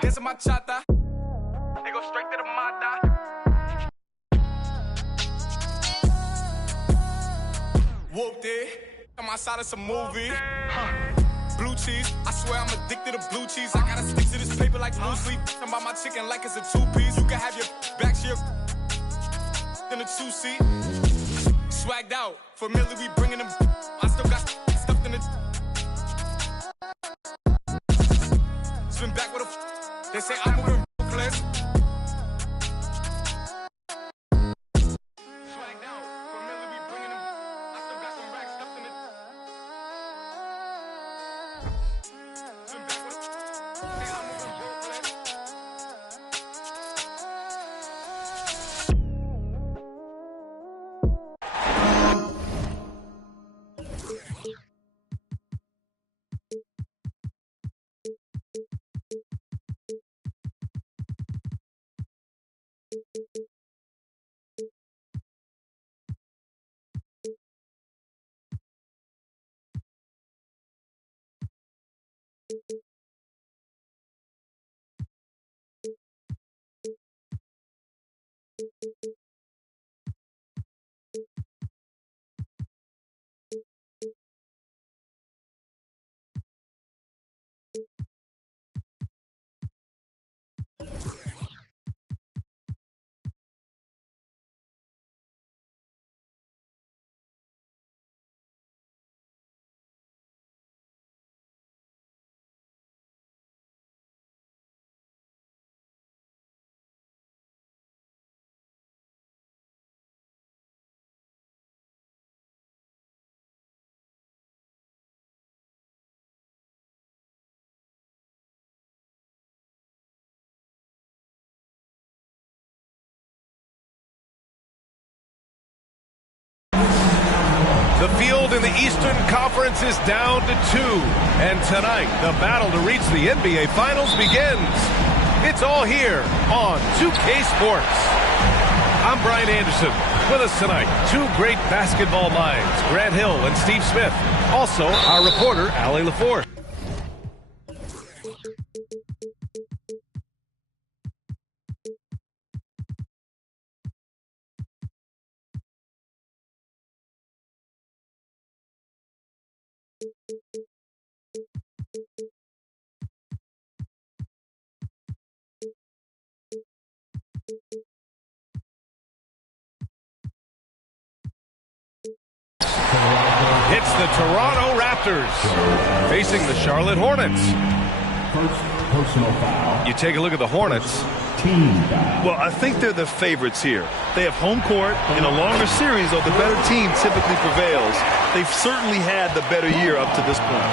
Here's my chata. They go straight to the mata. Whooped it. On my side of some movie. Blue cheese. I swear I'm addicted to blue cheese. I gotta stick to this paper like blue sleep. I'm about my chicken like it's a two-piece. You can have your back to your in a two-seat. Swagged out. Familiar, we bringing them. I still got stuffed in the. Swim back with a. They say I'm moving place. Swagged out. Familiar, we bringing them. I still got some racks stuffed in the. Swim back with a. Say I'm moving place. The field in the Eastern Conference is down to 2. And tonight, the battle to reach the NBA Finals begins. It's all here on 2K Sports. I'm Brian Anderson. With us tonight, two great basketball minds, Grant Hill and Steve Smith. Also, our reporter, Allie LaForce. It's the Toronto Raptors facing the Charlotte Hornets. First personal foul. You take a look at the Hornets. Team foul. Well, I think they're the favorites here. They have home court. In a longer series, though, the better team typically prevails. They've certainly had the better year up to this point.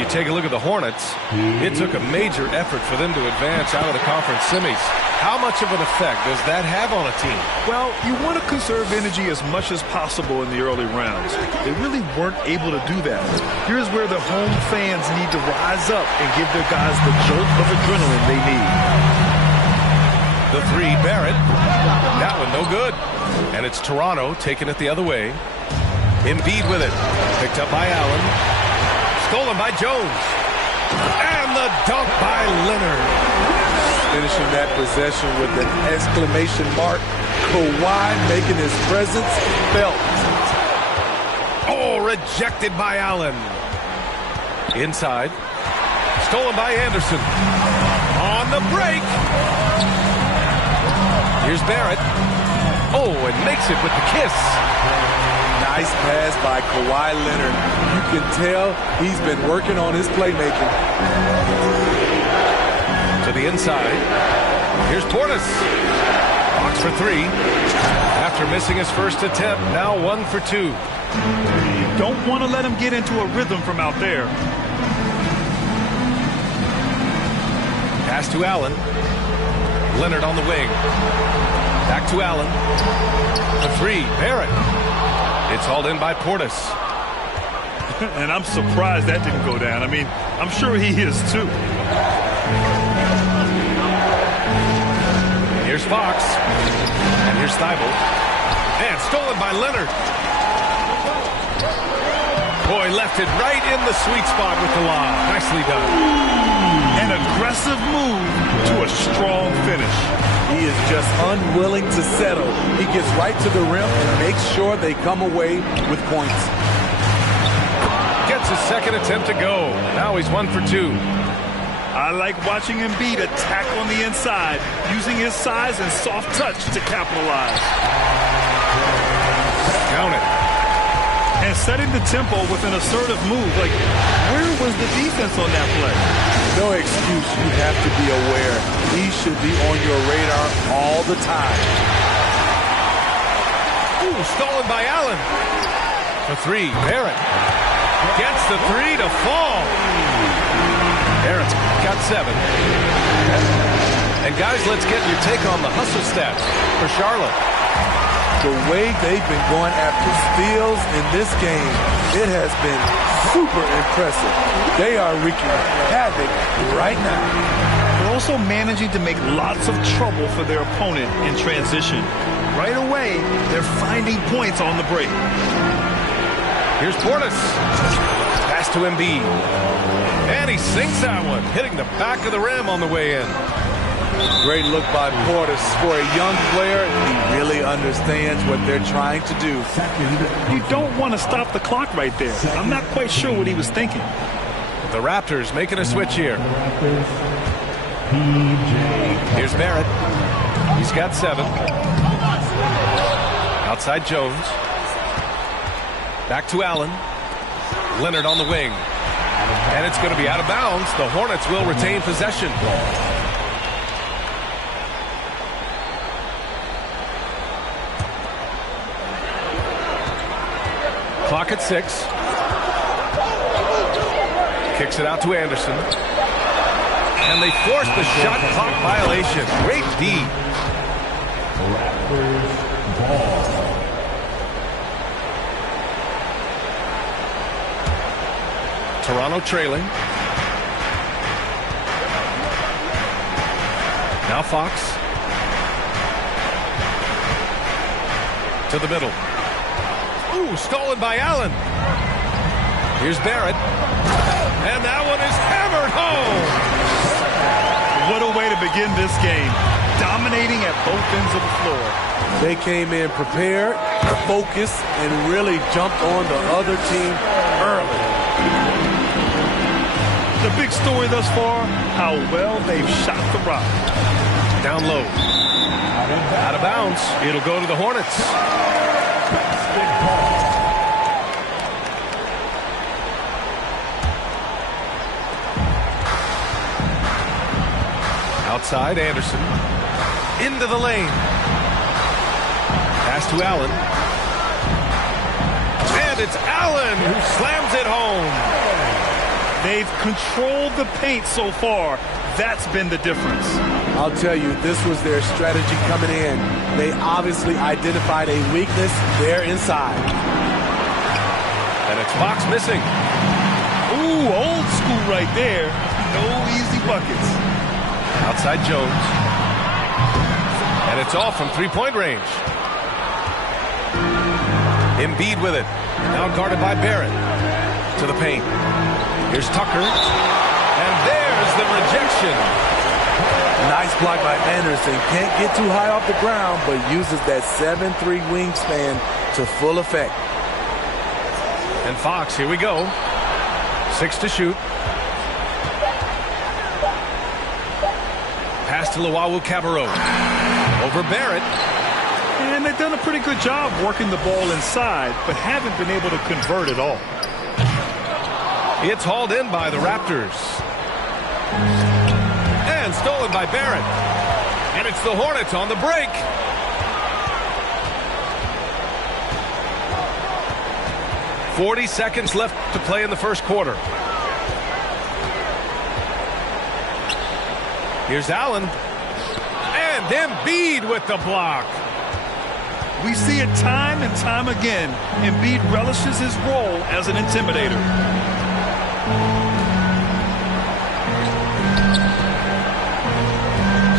You take a look at the Hornets. It took a major effort for them to advance out of the conference semis. How much of an effect does that have on a team? Well, you want to conserve energy as much as possible in the early rounds. They really weren't able to do that. Here's where the home fans need to rise up and give their guys the jolt of adrenaline they need. The three, Barrett. That one no good. And it's Toronto taking it the other way. Embiid with it. Picked up by Allen. Stolen by Jones. And the dunk by Leonard. Finishing that possession with an exclamation mark. Kawhi making his presence felt. Oh, rejected by Allen. Inside. Stolen by Anderson. On the break. Here's Barrett. Oh, and makes it with the kiss. Nice pass by Kawhi Leonard. You can tell he's been working on his playmaking. To the inside. Here's Portis. Box for three. After missing his first attempt, now 1 for 2. You don't want to let him get into a rhythm from out there. Pass to Allen. Leonard on the wing. Back to Allen. The three, Barrett. It's hauled in by Portis. And I'm surprised that didn't go down. I mean, I'm sure he is too. Here's Fox. And here's Thibault. And stolen by Leonard. Boy, left it right in the sweet spot with the lob. Nicely done. An aggressive move to a strong finish. He is just unwilling to settle. He gets right to the rim and makes sure they come away with points. Gets his second attempt to go. Now he's 1 for 2. I like watching Embiid attack on the inside, using his size and soft touch to capitalize. Count it. And setting the tempo with an assertive move. Like, where was the defense on that play? No excuse. You have to be aware. He should be on your radar all the time. Ooh, stolen by Allen. The three, Barrett. Gets the three to fall. Barrett's got 7. And guys, let's get your take on the hustle stats for Charlotte. The way they've been going after steals in this game, it has been super impressive. They are wreaking havoc right now. They're also managing to make lots of trouble for their opponent in transition. Right away, they're finding points on the break. Here's Portis. Pass to Embiid. And he sinks that one, hitting the back of the rim on the way in. Great look by Portis. For a young player, he really understands what they're trying to do. You don't want to stop the clock right there. I'm not quite sure what he was thinking. The Raptors making a switch here. Here's Barrett. He's got 7. Outside Jones. Back to Allen. Leonard on the wing. And it's going to be out of bounds. The Hornets will retain possession. Clock at 6. Kicks it out to Anderson. And they force the shot clock violation. Great D. Toronto trailing. Now Fox. To the middle. Ooh, stolen by Allen. Here's Barrett. And that one is hammered home. What a way to begin this game. Dominating at both ends of the floor. They came in prepared, focused, and really jumped on the other team early. The big story thus far, how well they've shot the rock. Down low. Out of bounds. It'll go to the Hornets. Outside, Anderson. Into the lane. Pass to Allen. And it's Allen who slams it home. They've controlled the paint so far. That's been the difference. I'll tell you, this was their strategy coming in. They obviously identified a weakness there inside. And it's Fox missing. Ooh, old school right there. No easy buckets. Outside Jones. And it's off from three-point range. Embiid with it. Now guarded by Barrett. To the paint. Here's Tucker. And there's the rejection. Nice block by Anderson. Can't get too high off the ground, but uses that 7'3" wingspan to full effect. And Fox, here we go. 6 to shoot. Pass to Luwawu-Cabarrot. Over Barrett. And they've done a pretty good job working the ball inside, but haven't been able to convert at all. It's hauled in by the Raptors. And stolen by Barrett. And it's the Hornets on the break. "40 seconds left to play in the first quarter. Here's Allen. And Embiid with the block. We see it time and time again. Embiid relishes his role as an intimidator.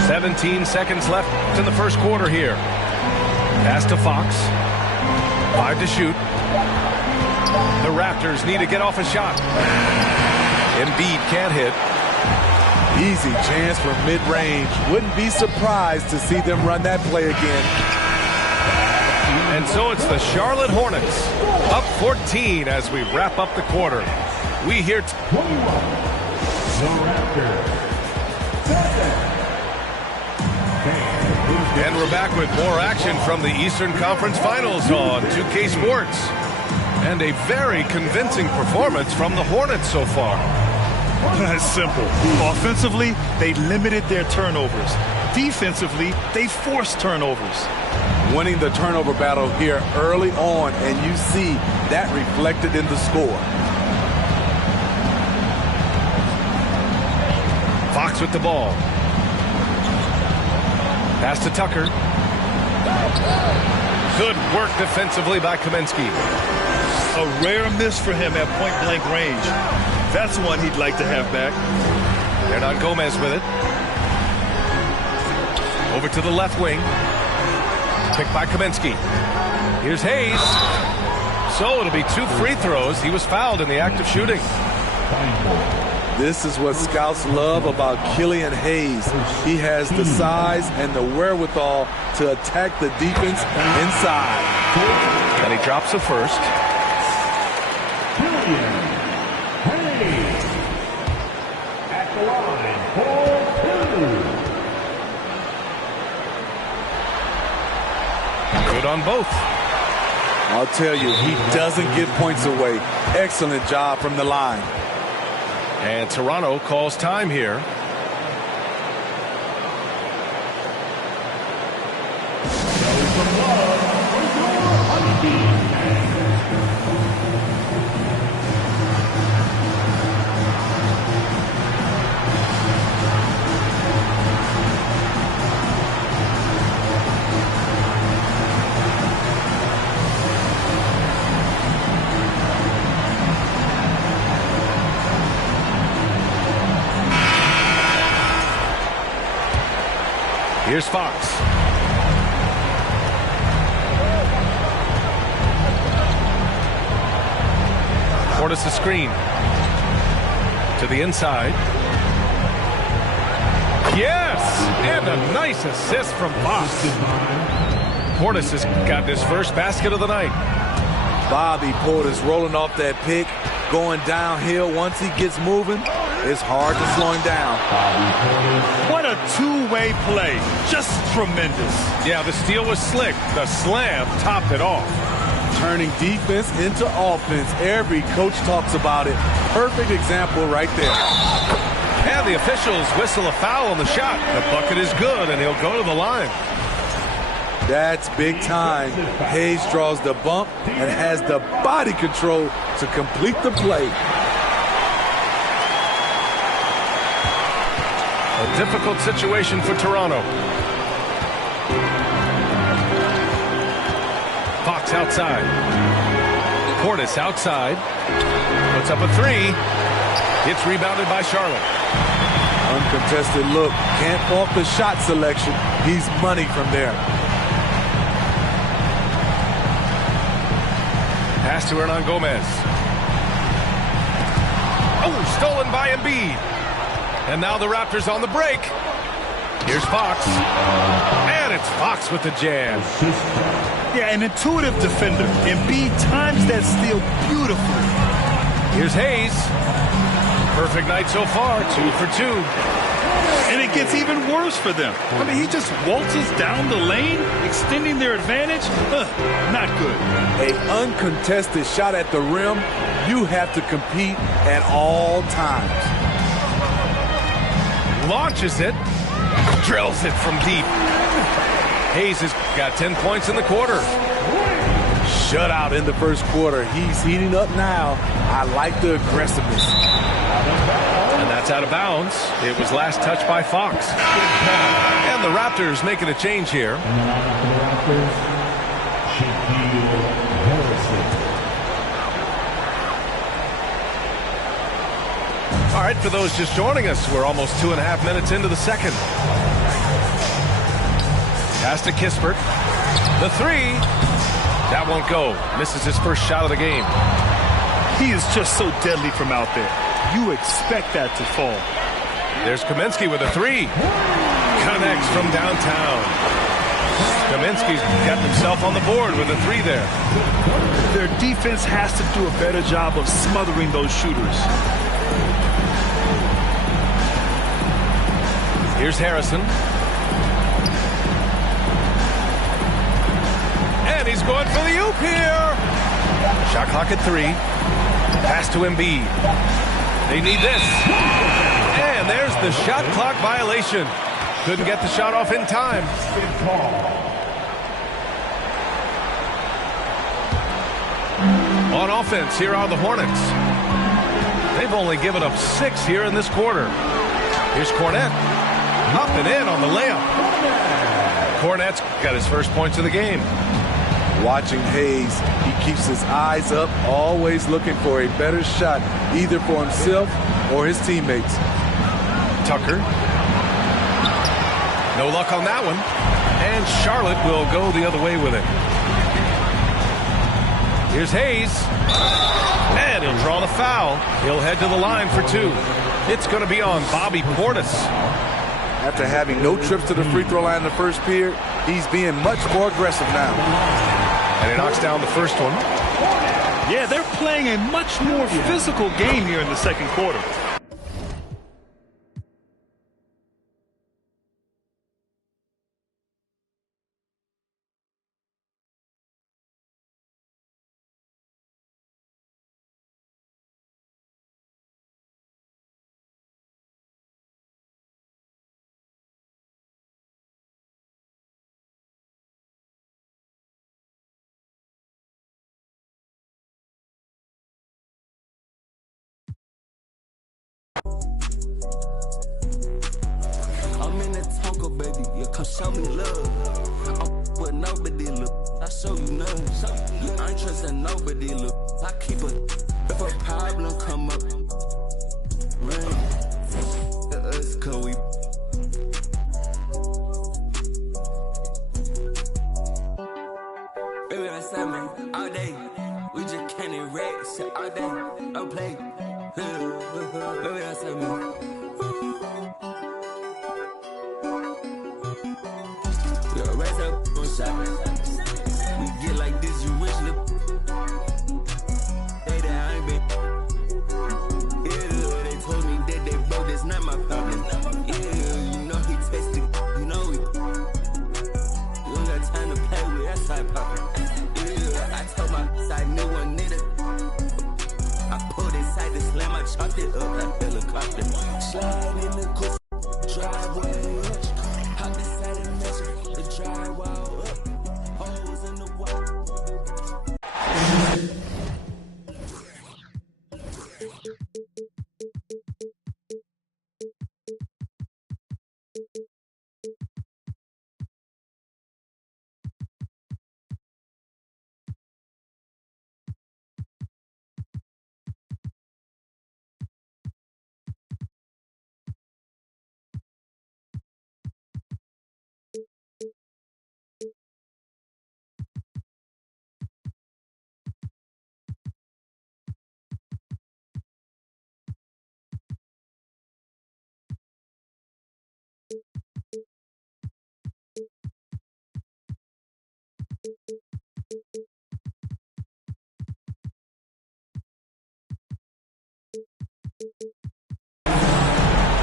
17 seconds left in the first quarter here. Pass to Fox. 5 to shoot. The Raptors need to get off a shot. Embiid can't hit. Easy chance from mid-range. Wouldn't be surprised to see them run that play again. And so it's the Charlotte Hornets up 14 as we wrap up the quarter. We hear and we're back with more action from the Eastern Conference Finals on 2K Sports. And a very convincing performance from the Hornets so far. That's simple. Offensively, they limited their turnovers. Defensively, they forced turnovers. Winning the turnover battle here early on, and you see that reflected in the score. Fox with the ball. Pass to Tucker. Good work defensively by Kaminsky. A rare miss for him at point-blank range. That's one he'd like to have back. Hernangomez with it. Over to the left wing. Picked by Kaminsky. Here's Hayes. So it'll be 2 free throws. He was fouled in the act of shooting. This is what scouts love about Killian Hayes. He has the size and the wherewithal to attack the defense inside. And he drops the first. At the line for 2. Good on both. I'll tell you, he doesn't give points away. Excellent job from the line. And Toronto calls time here. Here's Fox. Portis the screen. To the inside. Yes! And a nice assist from Fox. Portis has got his first basket of the night. Bobby Portis rolling off that pick, going downhill. Once he gets moving, it's hard to slow him down. What a two-way play. Just tremendous. Yeah, the steal was slick. The slam topped it off. Turning defense into offense. Every coach talks about it. Perfect example right there. And the officials whistle a foul on the shot. The bucket is good, and he'll go to the line. That's big time. Hayes draws the bump and has the body control to complete the play. A difficult situation for Toronto. Fox outside. Portis outside. Puts up a 3. Gets rebounded by Charlotte. Uncontested look. Can't fault the shot selection. He's money from there. Pass to Hernangomez. Oh, stolen by Embiid. And now the Raptors on the break. Here's Fox. And it's Fox with the jam. Yeah, an intuitive defender. Embiid times that steal beautifully. Here's Hayes. Perfect night so far. 2 for 2. And it gets even worse for them. I mean, he just waltzes down the lane, extending their advantage. Not good. An uncontested shot at the rim. You have to compete at all times. Launches it. Drills it from deep. Hayes has got 10 points in the quarter. Shutout in the first quarter. He's heating up now. I like the aggressiveness. And that's out of bounds. It was last touched by Fox. And the Raptors making a change here. All right, for those just joining us, we're almost 2.5 minutes into the second. Pass to Kispert. The 3. That won't go. Misses his first shot of the game. He is just so deadly from out there. You expect that to fall. There's Kaminsky with a three. Connects from downtown. Kaminsky's got himself on the board with a three there. Their defense has to do a better job of smothering those shooters. Here's Harrison. And he's going for the oop here. Shot clock at 3. Pass to Embiid. They need this. And there's the shot clock violation. Couldn't get the shot off in time. On offense, here are the Hornets. They've only given up 6 here in this quarter. Here's Kornet. Up and in on the layup. Kornet's got his first points of the game. Watching Hayes, he keeps his eyes up, always looking for a better shot, either for himself or his teammates. Tucker. No luck on that one. And Charlotte will go the other way with it. Here's Hayes. And he'll draw the foul. He'll head to the line for 2. It's going to be on Bobby Portis. After having no trips to the free throw line in the first period, he's being much more aggressive now. And he knocks down the first one. Yeah, they're playing a much more physical game here in the second quarter. I'm in the Tonka, baby. You come show me love. I'm with nobody look. I show you none. You ain't trusting nobody look. I keep a if a problem come up. Rain. Us cause we baby, that's that man. All day. We just can't erect shit all day. Don't play. Baby, that's that man. Raise up on shot. We get like this, you wish the day that I ain't been. Yeah, they told me that they broke, that's not my problem. Yeah, you know he tasted, you know we. You don't got time to play with that side poppin'. Yeah, I told my side new one nigga. I pulled inside the slam, I chopped it up like helicopter. Slide in the coupe, driveway. Hop inside the measure. Drywall up, holes in the wall.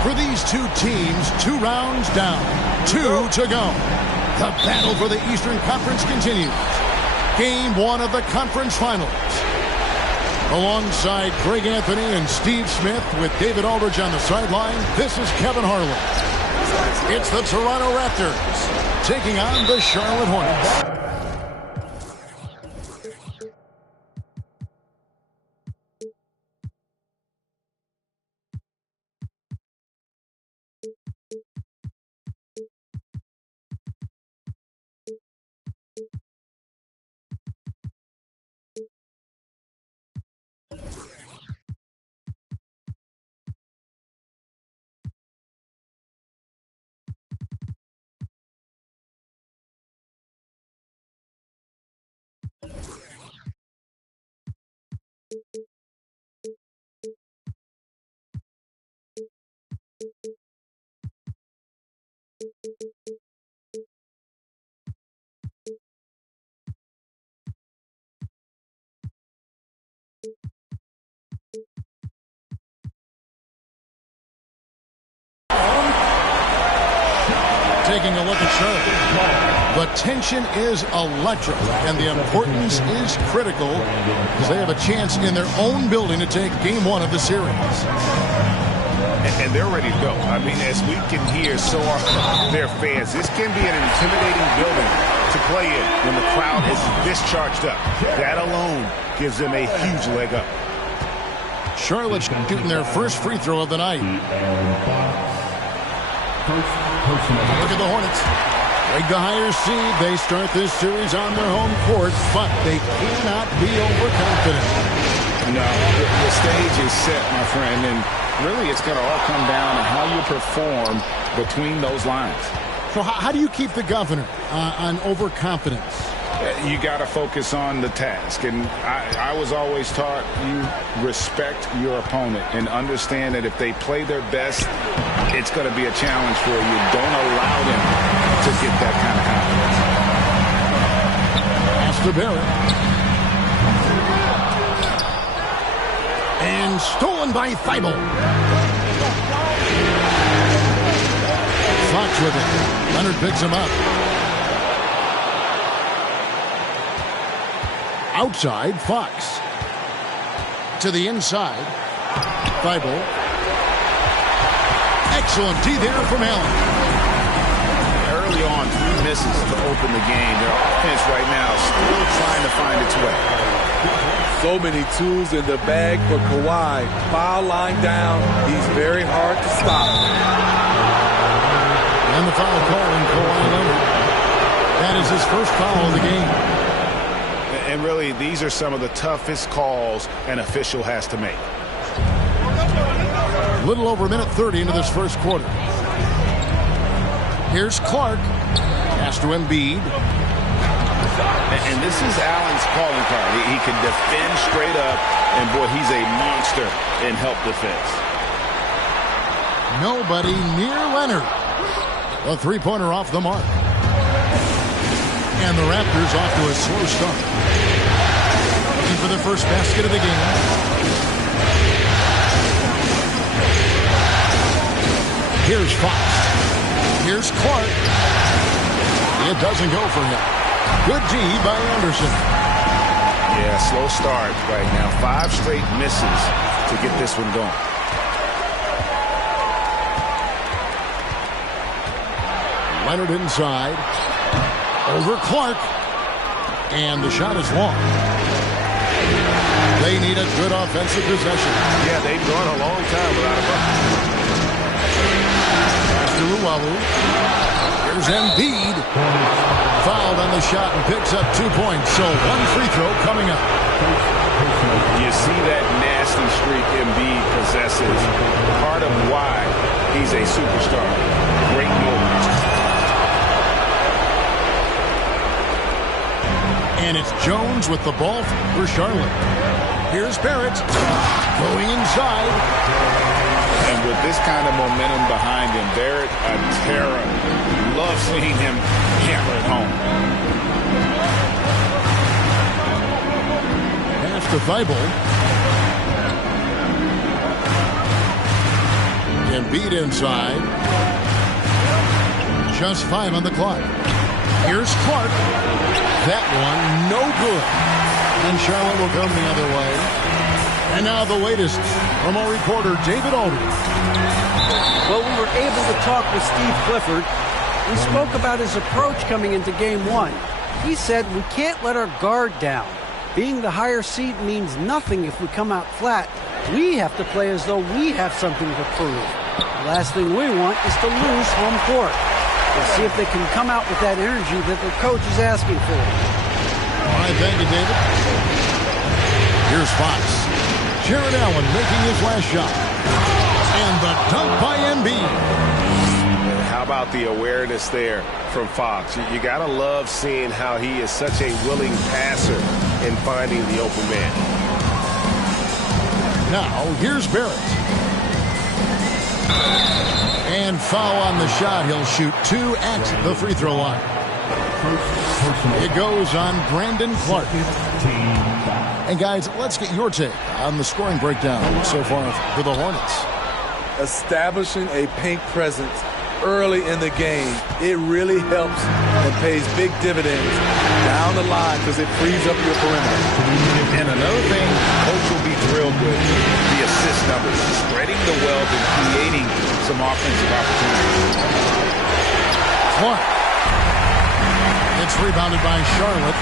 For these two teams, 2 rounds down, 2 to go. The battle for the Eastern Conference continues. Game 1 of the conference finals. Alongside Greg Anthony and Steve Smith with David Aldridge on the sideline, this is Kevin Harlan. It's the Toronto Raptors taking on the Charlotte Hornets. at Charlotte. The tension is electric, and the importance is critical because they have a chance in their own building to take game one of the series. And they're ready to go. I mean, as we can hear, so are their fans. This can be an intimidating building to play in when the crowd is this charged up. That alone gives them a huge leg up. Charlotte shooting their first free throw of the night. Look at the Hornets. Like the higher seed, they start this series on their home court, but they cannot be overconfident. No, the stage is set, my friend, and really it's going to all come down to how you perform between those lines. So how do you keep the governor on overconfidence? You got to focus on the task, and I was always taught you respect your opponent and understand that if they play their best, it's going to be a challenge for you. Don't allow them to get that kind of confidence. Pass to Barrett. And stolen by Thibault. Fox with it. Leonard picks him up. Outside, Fox. To the inside. Thibault. Excellent D there from Allen. Early on, 3 misses to open the game. Their offense right now is still trying to find its way. So many tools in the bag for Kawhi. Foul line down. He's very hard to stop. And the foul call in Kawhi Leonard. That is his first foul of the game. And really, these are some of the toughest calls an official has to make. A little over a minute 30 into this first quarter. Here's Clark. Pass to Embiid. And this is Allen's calling card. He can defend straight up, and boy, he's a monster in help defense. Nobody near Leonard. A three-pointer off the mark. And the Raptors off to a slow start. Looking for the first basket of the game. Here's Fox. Here's Clark. It doesn't go for him. Good D by Anderson. Yeah, slow start right now. 5 straight misses to get this one going. Leonard inside. Over Clark. And the shot is long. They need a good offensive possession. Yeah, they've gone a long time without a bucket. After Luwawu. Here's Embiid. Fouled on the shot and picks up 2 points. So 1 free throw coming up. You see that nasty streak Embiid possesses. Part of why he's a superstar. Great move. And it's Jones with the ball for Charlotte. Here's Barrett going inside. And with this kind of momentum behind him, Barrett, a terror. Love seeing him hammer it home. Pass to Thibault. Embiid inside. Just 5 on the clock. Here's Clark. That one, no good. And Charlotte will come the other way. And now the latest from our reporter, David Aldridge. Well, we were able to talk with Steve Clifford. We spoke about his approach coming into Game 1. He said we can't let our guard down. Being the higher seed means nothing if we come out flat. We have to play as though we have something to prove. The last thing we want is to lose home court. We'll see if they can come out with that energy that their coach is asking for. All right, thank you, David. Here's Fox. Jared Allen making his last shot. And the dunk by Embiid. How about the awareness there from Fox? You got to love seeing how he is such a willing passer in finding the open man. Now, here's Barrett. And foul on the shot. He'll shoot 2 at the free throw line. It goes on Brandon Clark. And guys, let's get your take on the scoring breakdown so far for the Hornets. Establishing a paint presence early in the game, it really helps and pays big dividends down the line because it frees up your perimeter. And another thing, coach will be thrilled with the assist numbers, spreading the wealth and creating some offensive opportunities. Clark. It's rebounded by Charlotte.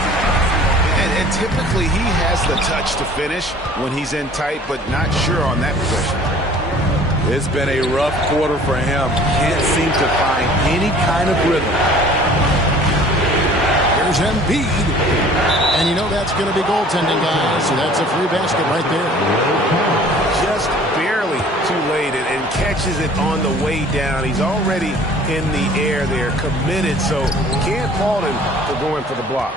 And typically he has the touch to finish when he's in tight, but not sure on that possession. It's been a rough quarter for him. Can't seem to find any kind of rhythm. Here's Embiid. And you know that's going to be goaltending, guys. So that's a free basket right there. Just barely too late and catches it on the way down. He's already in the air there, committed, so can't fault him for going for the block.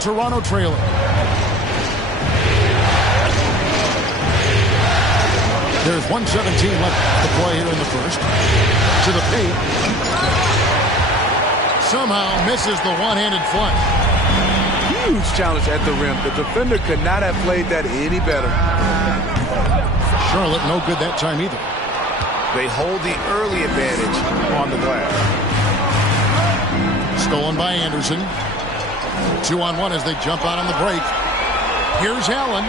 Toronto trailing. There's 1:17 left to play here in the first. To the paint. Somehow misses the one-handed flush. Huge challenge at the rim. The defender could not have played that any better. Charlotte no good that time either. They hold the early advantage on the glass. Stolen by Anderson. 2-on-1 as they jump out on the break. Here's Allen.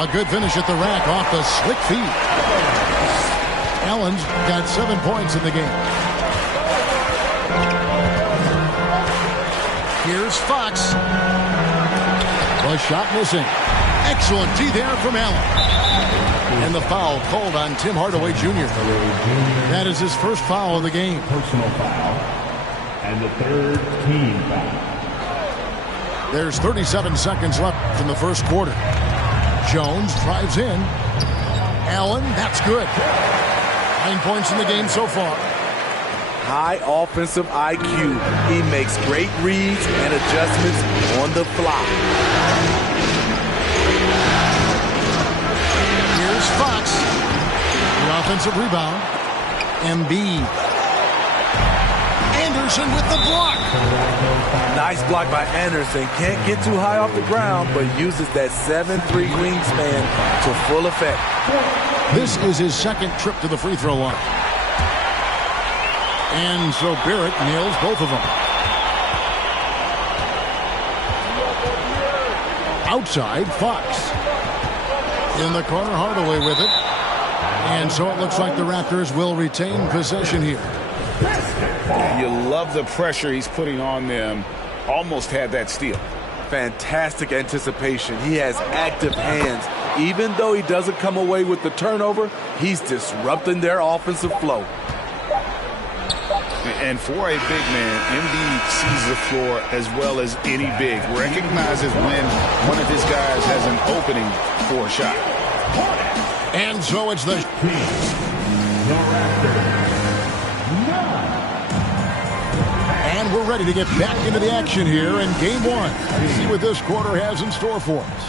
A good finish at the rack off the slick feed. Allen's got 7 points in the game. Here's Fox. The shot missing. Excellent D there from Allen. And the foul called on Tim Hardaway Jr. That is his first foul of the game. Personal foul. And the third team foul. There's 37 seconds left in the first quarter. Jones drives in. Allen, that's good. 9 points in the game so far. High offensive IQ. He makes great reads and adjustments on the fly. Here's Fox. The offensive rebound. Embiid. Anderson with the block. Nice block by Anderson. Can't get too high off the ground, but uses that 7'3" wingspan to full effect. This is his second trip to the free throw line. And so Barrett nails both of them. Outside, Fox. In the corner, Hardaway with it. And so it looks like the Raptors will retain possession here. You love the pressure he's putting on them. Almost had that steal. Fantastic anticipation. He has active hands. Even though he doesn't come away with the turnover, he's disrupting their offensive flow. And for a big man, Embiid sees the floor as well as any big. Recognizes when one of his guys has an opening for a shot. And so it's the And we're ready to get back into the action here in game one. See what this quarter has in store for us.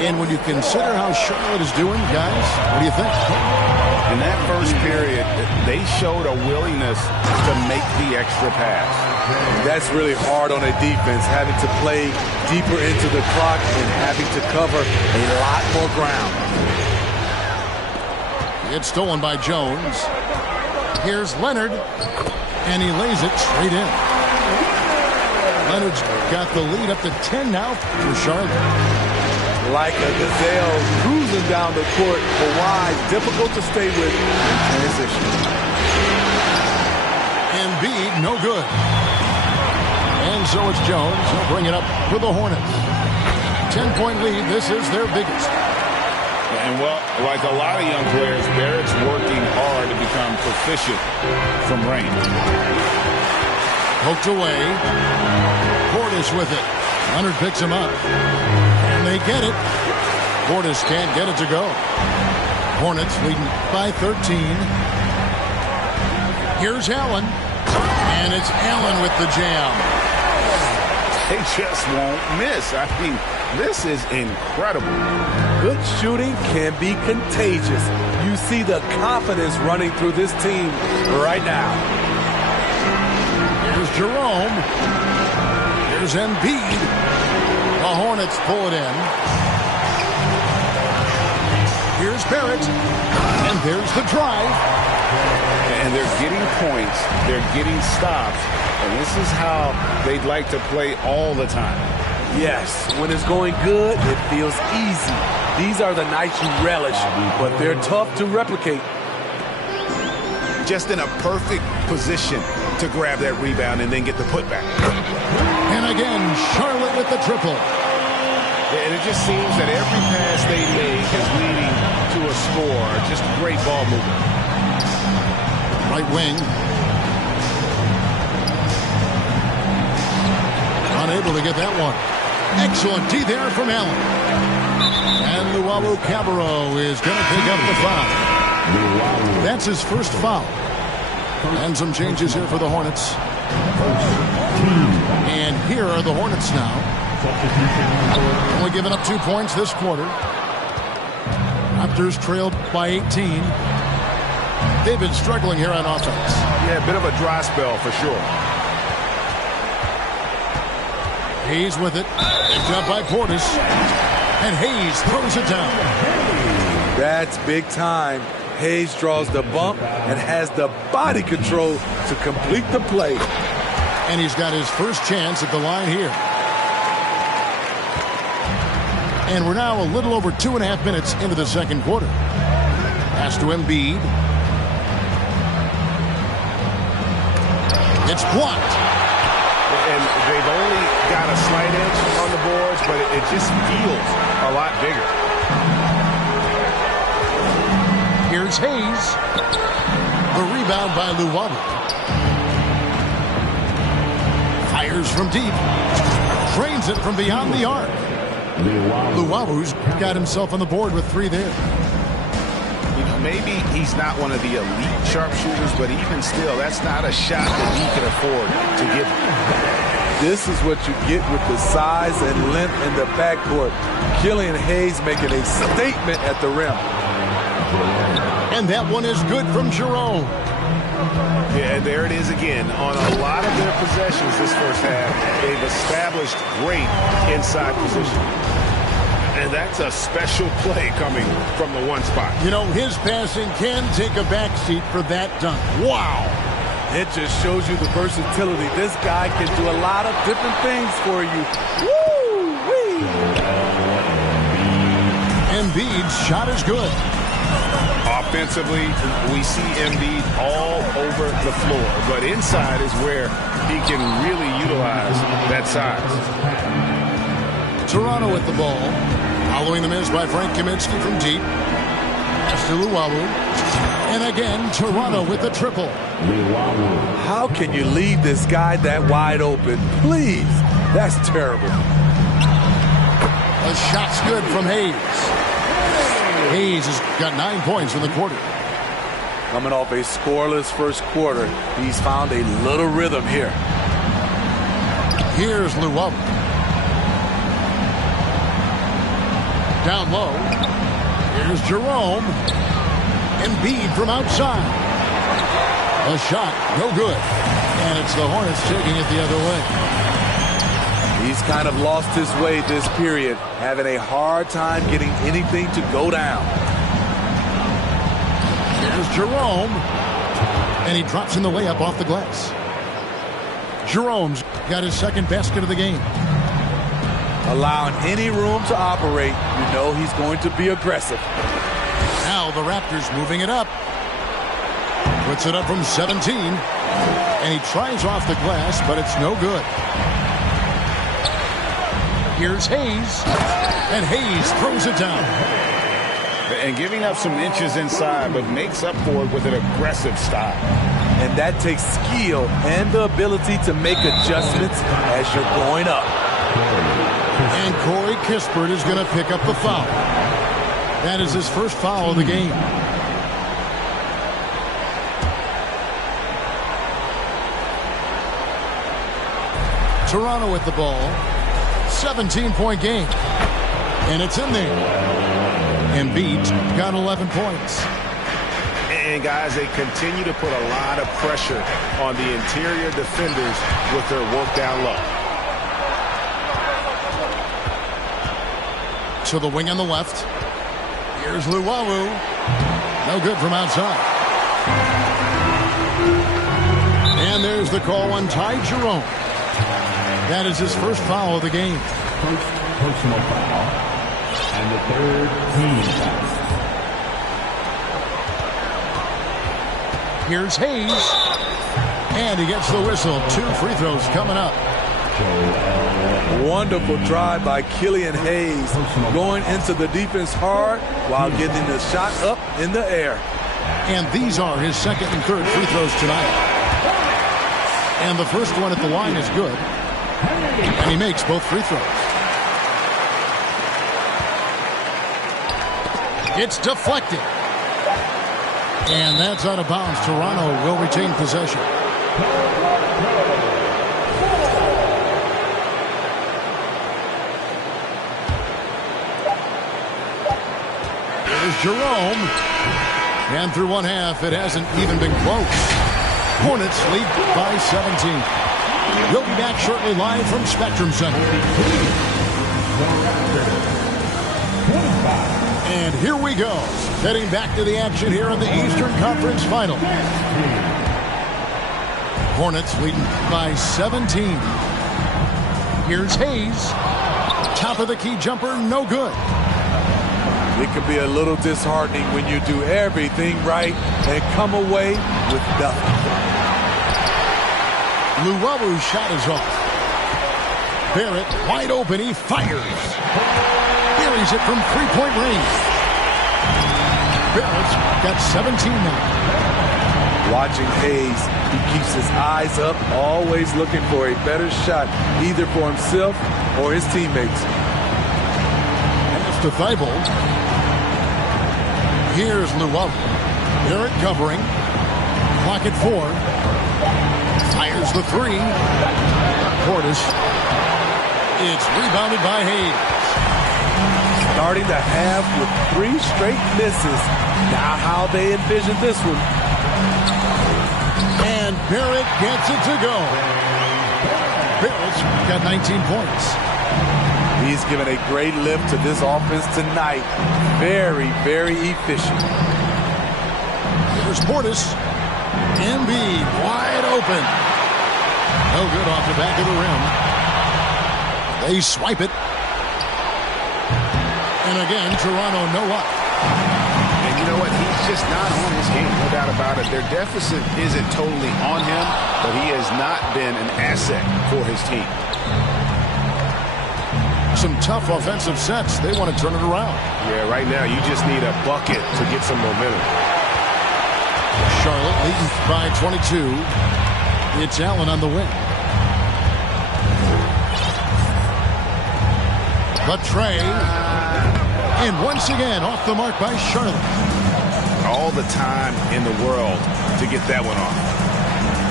And when you consider how Charlotte is doing, guys, what do you think? In that first period, they showed a willingness to make the extra pass. That's really hard on a defense, having to play deeper into the clock and having to cover a lot more ground. It's stolen by Jones. Here's Leonard, and he lays it straight in. Leonard's got the lead up to 10 now for Charlotte. Like a gazelle cruising down the court, Kawhi difficult to stay with in transition. Embiid, no good. And so it's Jones. He'll bring it up for the Hornets. 10-point lead. This is their biggest. And, well, like a lot of young players, Barrett's working hard to become proficient from range. Poked away. Portis with it. Leonard picks him up. And they get it. Portis can't get it to go. Hornets leading by 13. Here's Allen. And it's Allen with the jam. They just won't miss. I mean, this is incredible. Good shooting can be contagious. You see the confidence running through this team right now. Here's Jerome. Here's Embiid. The Hornets pull it in. Here's Barrett. And there's the drive. And they're getting points, they're getting stops, and this is how they'd like to play all the time. Yes, when it's going good, it feels easy. These are the nights you relish, but they're tough to replicate. Just in a perfect position to grab that rebound and then get the putback. And again, Charlotte with the triple. And it just seems that every pass they make is leading to a score. Just great ball movement. Right wing. Unable to get that one. Excellent D there from Allen. And Luwawu-Cabarrot is going to pick up the foul. That's his first foul. And some changes here for the Hornets. And here are the Hornets now. Only giving up 2 points this quarter. Raptors trailed by 18. They've been struggling here on offense. Yeah, a bit of a dry spell for sure. Hayes with it. Picked up by Portis. And Hayes throws it down. That's big time. Hayes draws the bump and has the body control to complete the play. And he's got his first chance at the line here. And we're now a little over 2.5 minutes into the second quarter. Pass to Embiid. It's blocked. And they've only got a slight edge on the boards, but it just feels a lot bigger. Here's Hayes. The rebound by Luwawu. Fires from deep. Drains it from beyond the arc. Luwawu's got himself on the board with 3 there. You know, maybe he's not one of the elite sharpshooters, but even still, that's not a shot that he can afford to give. This is what you get with the size and length in the backcourt. Killian Hayes making a statement at the rim. And that one is good from Jerome. Yeah, and there it is again. On a lot of their possessions this first half, they've established great inside position. And that's a special play coming from the one spot. You know, his passing can take a backseat for that dunk. Wow. It just shows you the versatility. This guy can do a lot of different things for you. Woo-wee. Embiid's shot is good. Offensively, we see Embiid all over the floor, but inside is where he can really utilize that size. Toronto with the ball. Following the miss by Frank Kaminsky from deep. Pass to Luwawu. And again, Toronto with the triple. How can you leave this guy that wide open? Please. That's terrible. A shot's good from Hayes. Hayes has got 9 points in the quarter. Coming off a scoreless first quarter, he's found a little rhythm here. Here's Luwawu. Down low. Here's Jerome. Embiid from outside. A shot, no good. And it's the Hornets taking it the other way. He's kind of lost his way this period, having a hard time getting anything to go down. Here's Jerome. And he drops in the layup off the glass. Jerome's got his second basket of the game. Allowing any room to operate, you know he's going to be aggressive. Now the Raptors moving it up. Puts it up from 17. And he tries off the glass, but it's no good. Here's Hayes. And Hayes throws it down. And giving up some inches inside, but makes up for it with an aggressive style. And that takes skill and the ability to make adjustments as you're going up. And Corey Kispert is going to pick up the foul. That is his first foul of the game. Toronto with the ball. 17-point game. And it's in there. Embiid's got 11 points. And guys, they continue to put a lot of pressure on the interior defenders with their work down low. To the wing on the left. Here's Luwawu. No good from outside. And there's the call on Ty Jerome. That is his first foul of the game. First personal foul. And the third team foul. Here's Hayes. And he gets the whistle. 2 free throws coming up. Wonderful drive by Killian Hayes, going into the defense hard while getting the shot up in the air. And these are his second and third free throws tonight. And the first one at the line is good. And he makes both free throws. It's deflected. And that's out of bounds. Toronto will retain possession. Here's Jerome. And through one half, it hasn't even been close. Hornets lead by 17. We'll be back shortly live from Spectrum Center. And here we go. Heading back to the action here in the Eastern Conference Final. Hornets leading by 17. Here's Hayes. Top of the key jumper, no good. It can be a little disheartening when you do everything right and come away with nothing. Luwabu's shot is off. Barrett wide open. He fires. Buries it from three-point range. Barrett's got 17 now. Watching Hayes, he keeps his eyes up, always looking for a better shot, either for himself or his teammates. Pass to Thibault. Here's Luwabu. Barrett covering. Clock at 4. Fires the 3. Portis. It's rebounded by Hayes. Starting the half with 3 straight misses. Now how they envision this one. And Barrett gets it to go. Barrett's got 19 points. He's given a great lift to this offense tonight. Very, very efficient. Here's Portis. Embiid wide open. No good off the back of the rim. They swipe it. And again, Toronto no up. And you know what? He's just not on his game, no doubt about it. Their deficit isn't totally on him, but he has not been an asset for his team. Some tough offensive sets. They want to turn it around. Yeah, right now you just need a bucket to get some momentum. Charlotte leading by 22. It's Allen on the wing. But Trey. And once again, off the mark by Charlotte. All the time in the world to get that one off.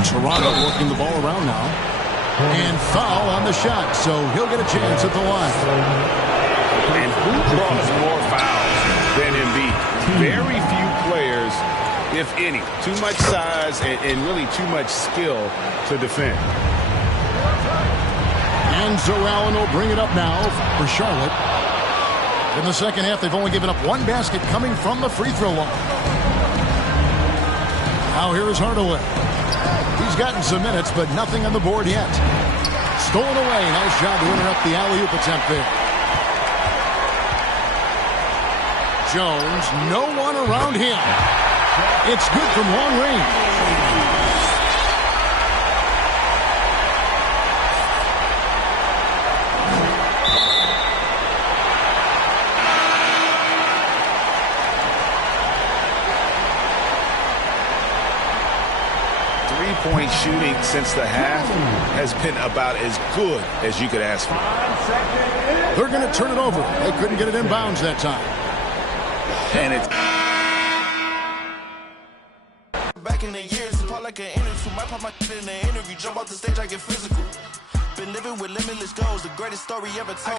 Toronto working the ball around now. And foul on the shot, so he'll get a chance at the line. And who draws more fouls than Embiid? Very few players, if any. Too much size and really too much skill to defend. And so Allen will bring it up now for Charlotte. In the second half, they've only given up 1 basket coming from the free throw line. Now here is Hardaway. He's gotten some minutes, but nothing on the board yet. Stolen away. Nice job to interrupt the alley-oop attempt there. Jones, no one around him. It's good from long range. 3-point shooting since the half has been about as good as you could ask for. They're going to turn it over. They couldn't get it in bounds that time. And it's back in the years, pop like an interview. Might pop my in the interview. Jump off the stage, I get physical. Been living with limitless goals, the greatest story ever told.